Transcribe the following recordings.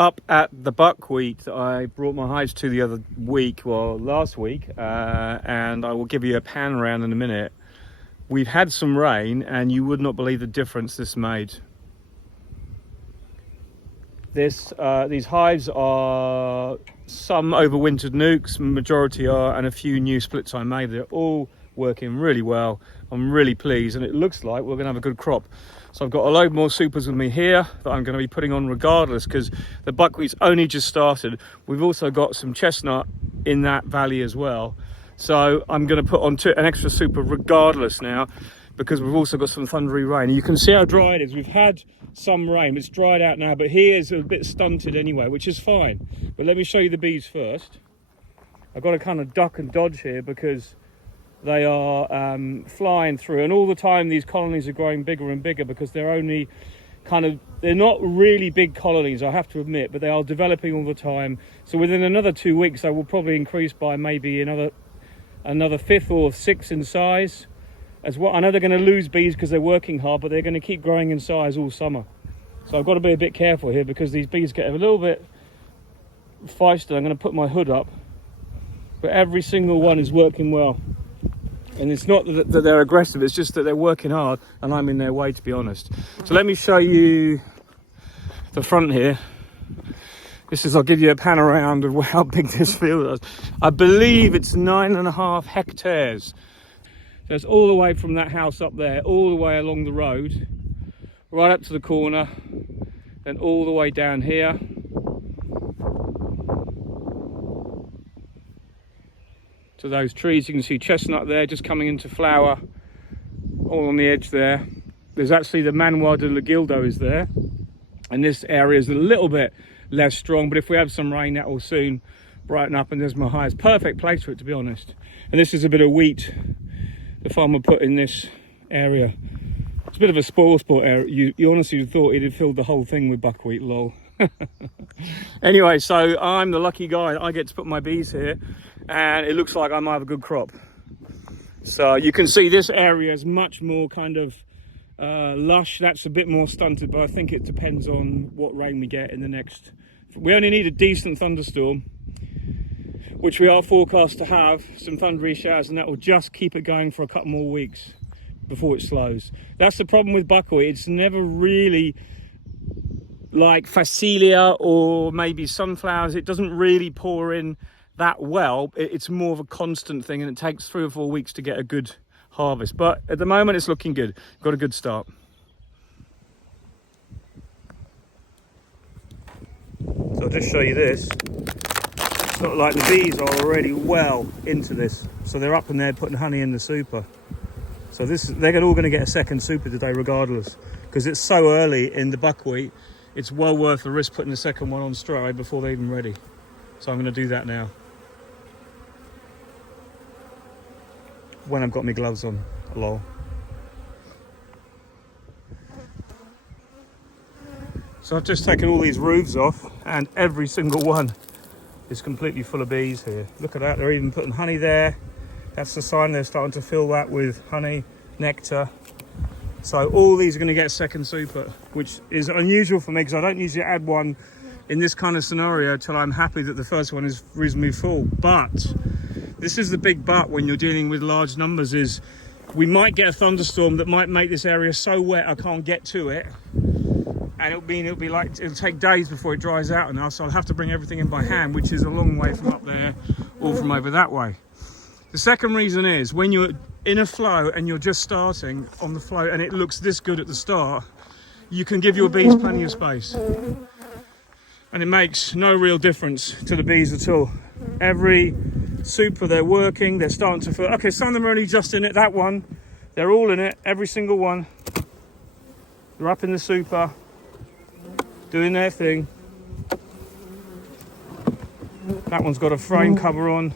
up at the Buckwheat that I brought my hives to the other week, well, last week, and I will give you a pan around in a minute. We've had some rain, and you would not believe the difference this made. These hives are some overwintered nukes, majority are, and a few new splits I made. They're all working really well. I'm really pleased, and it looks like we're going to have a good crop. So I've got a load more supers with me here that I'm going to be putting on regardless, because the buckwheat's only just started. We've also got some chestnut in that valley as well. So I'm going to put on an extra super regardless now, because we've also got some thundery rain. You can see how dry it is. We've had some rain. It's dried out now, but here's a bit stunted anyway, which is fine. But let me show you the bees first. I've got to kind of duck and dodge here because they are flying through, and all the time these colonies are growing bigger and bigger, because they're only they're not really big colonies, I have to admit, but they are developing all the time. So within another 2 weeks they will probably increase by maybe another fifth or sixth in size as well. I know they're going to lose bees because they're working hard, but they're going to keep growing in size all summer. So I've got to be a bit careful here, because these bees get a little bit feisty. I'm going to put my hood up, but every single one is working well. And it's not that they're aggressive, it's just that they're working hard and I'm in their way, to be honest. So let me show you the front here. I'll give you a pan around of how big this field is. I believe it's 9.5 hectares. So it's all the way from that house up there, all the way along the road, right up to the corner, then all the way down here. To those trees. You can see chestnut there just coming into flower, all on the edge there. There's actually the Manoir de la Guildo is there, and this area is a little bit less strong, but if we have some rain that will soon brighten up. And there's my hives. Perfect place for it, to be honest. And this is a bit of wheat the farmer put in this area. It's a bit of a spoil sport area. You honestly thought he'd have filled the whole thing with buckwheat, lol. Anyway, so I'm the lucky guy. I get to put my bees here, and it looks like I might have a good crop. So you can see this area is much more kind of lush. That's a bit more stunted, but I think it depends on what rain we get in the next. We only need a decent thunderstorm, which we are forecast to have, some thundery showers, and that will just keep it going for a couple more weeks before it slows. That's the problem with buckwheat. It's never really like Phacelia or maybe sunflowers. It doesn't really pour in that well. It's more of a constant thing, and it takes 3 or 4 weeks to get a good harvest. But at the moment it's looking good. Got a good start. So I'll just show you this. It's not like the bees are already well into this, so they're up in there putting honey in the super. So they're all going to get a second super today regardless, because it's so early in the buckwheat. It's well worth the risk putting the second one on straight away before they're even ready. So I'm going to do that now, when I've got my gloves on, lol. So I've just taken all these roofs off, and every single one is completely full of bees here. Look at that, they're even putting honey there. That's the sign they're starting to fill that with honey, nectar. So all these are going to get a second super, which is unusual for me, because I don't usually add one in this kind of scenario till I'm happy that the first one is reasonably full. But this is the big but when you're dealing with large numbers, is we might get a thunderstorm that might make this area so wet I can't get to it, and it'll take days before it dries out enough, so I'll have to bring everything in by hand, which is a long way from up there or from over that way. The second reason is, when you're in a flow and you're just starting on the flow and it looks this good at the start, you can give your bees plenty of space, and it makes no real difference to the bees at all. Every super they're working, they're starting to feel okay. Some of them are only just in it. That one, they're all in it, every single one. They're up in the super doing their thing. That one's got a frame cover on,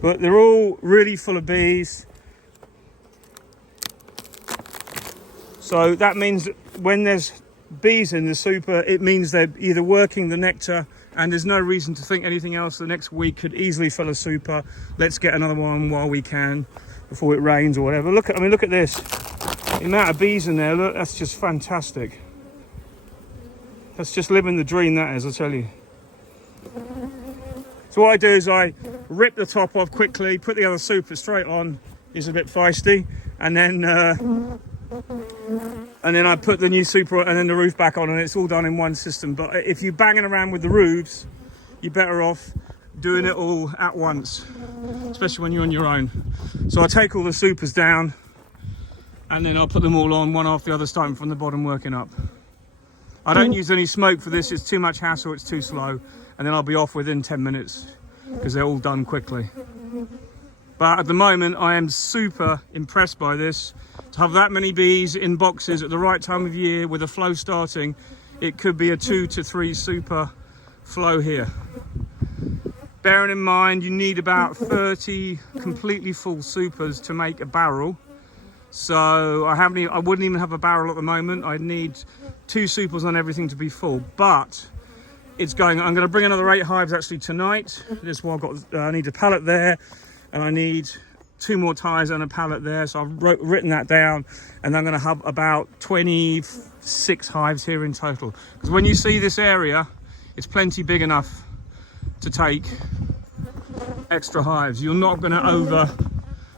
but they're all really full of bees. So that means that when there's bees in the super, it means they're either working the nectar, and there's no reason to think anything else. The next week could easily fill a super. Let's get another one while we can before it rains or whatever. Look at this. The amount of bees in there, look, that's just fantastic. That's just living the dream, that is, I tell you. So what I do is I rip the top off quickly, put the other super straight on. It's a bit feisty, and then I put the new super and then the roof back on, and it's all done in one system. But if you're banging around with the roofs, you're better off doing it all at once, especially when you're on your own. So I take all the supers down, and then I'll put them all on one after the other, starting from the bottom, working up. I don't use any smoke for this. It's too much hassle, it's too slow, and then I'll be off within 10 minutes because they're all done quickly. But at the moment I am super impressed by this. To have that many bees in boxes at the right time of year with a flow starting, it could be a 2 to 3 super flow here. Bearing in mind you need about 30 completely full supers to make a barrel. So I wouldn't even have a barrel at the moment. I'd need 2 supers on everything to be full, but it's going. I'm going to bring another 8 hives actually tonight. This is what I've got. I need a pallet there, and I need 2 more ties and a pallet there. So I've written that down, and I'm going to have about 26 hives here in total. Because when you see this area, it's plenty big enough to take extra hives. You're not going to over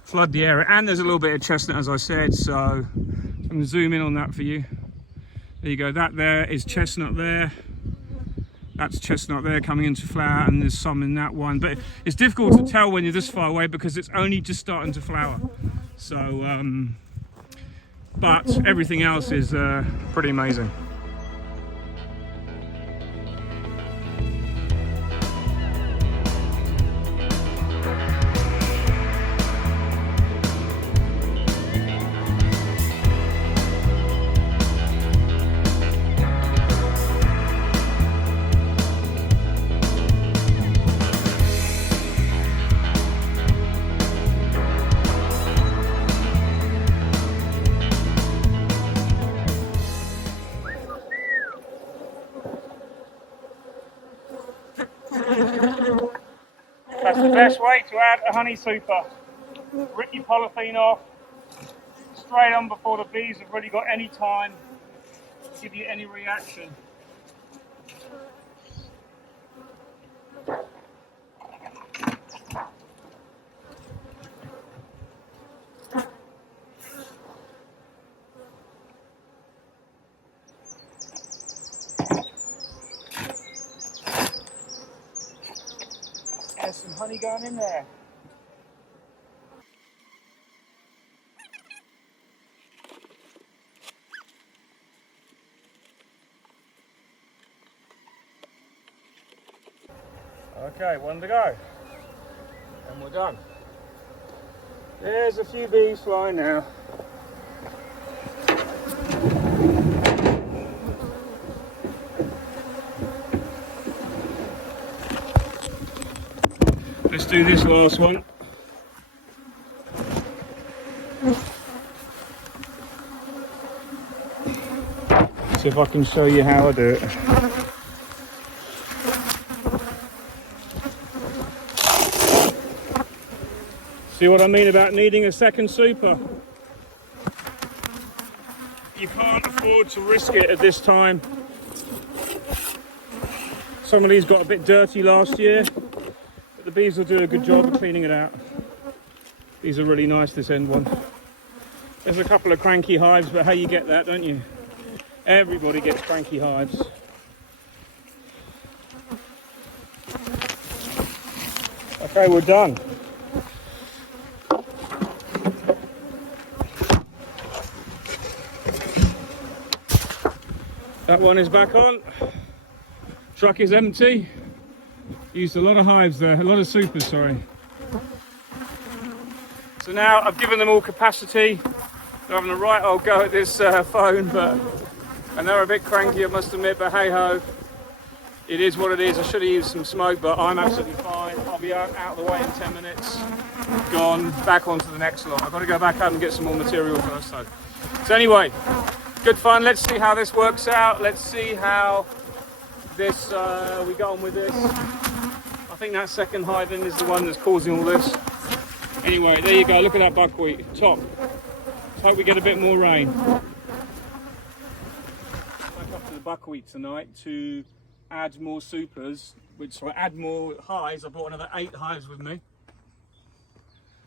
flood the area, and there's a little bit of chestnut, as I said, so I'm going to zoom in on that for you. There you go, that there is chestnut there, that's chestnut there coming into flower, and there's some in that one, but it's difficult to tell when you're this far away because it's only just starting to flower. So but everything else is pretty amazing. That's the best way to add a honey super. Rip your polythene off, straight on before the bees have really got any time to give you any reaction. There's some honey going in there. Okay, one to go. And we're done. There's a few bees flying now. Let's do this last one. See if I can show you how I do it. See what I mean about needing a second super? You can't afford to risk it at this time. Some of these got a bit dirty last year. The bees will do a good job of cleaning it out. These are really nice, this end one. There's a couple of cranky hives, but how you get that, don't you? Everybody gets cranky hives. Okay, we're done. That one is back on. Truck is empty. Used a lot of hives there, a lot of supers, sorry. So now I've given them all capacity. They're having a right old go at this phone, but and they're a bit cranky, I must admit, but hey ho. It is what it is. I should have used some smoke, but I'm absolutely fine. I'll be out of the way in 10 minutes. Gone, back onto the next lot. I've got to go back up and get some more material first though. So anyway, good fun. Let's see how this works out. Let's see how this we go on with this. I think that second hive in is the one that's causing all this. Anyway, there you go. Look at that buckwheat. Top. Let's hope we get a bit more rain. Back up to the buckwheat tonight to add more supers, which will add more hives. I brought another 8 hives with me.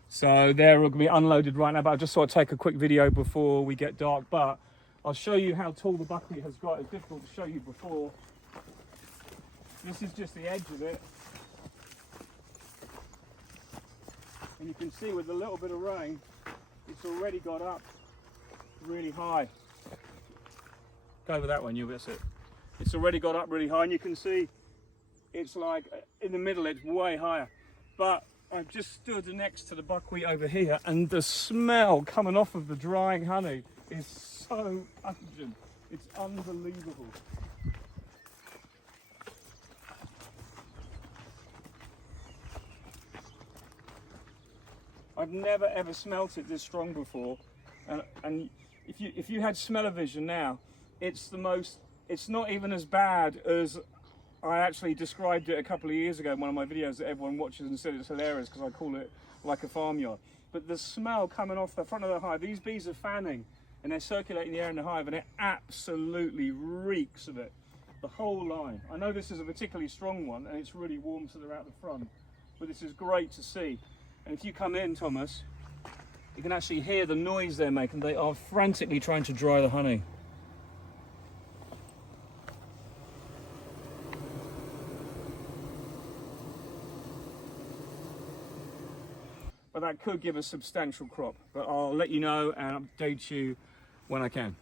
So they're going to be unloaded right now, but I just thought I'd take a quick video before we get dark. But I'll show you how tall the buckwheat has got. It's difficult to show you before. This is just the edge of it. And you can see with a little bit of rain, it's already got up really high. Go over that one, that's it. It's already got up really high, and you can see it's like in the middle, it's way higher. But I've just stood next to the buckwheat over here, and the smell coming off of the drying honey is so pungent. It's unbelievable. I've never ever smelt it this strong before, and if you had smell-o-vision now, it's not even as bad as I actually described it a couple of years ago in one of my videos that everyone watches and said it's hilarious because I call it like a farmyard. But the smell coming off the front of the hive, these bees are fanning and they're circulating the air in the hive, and it absolutely reeks of it. The whole line. I know this is a particularly strong one and it's really warm so they're out the front, but this is great to see. And if you come in, Thomas, you can actually hear the noise they're making. They are frantically trying to dry the honey. But that could give a substantial crop. But I'll let you know and update you when I can.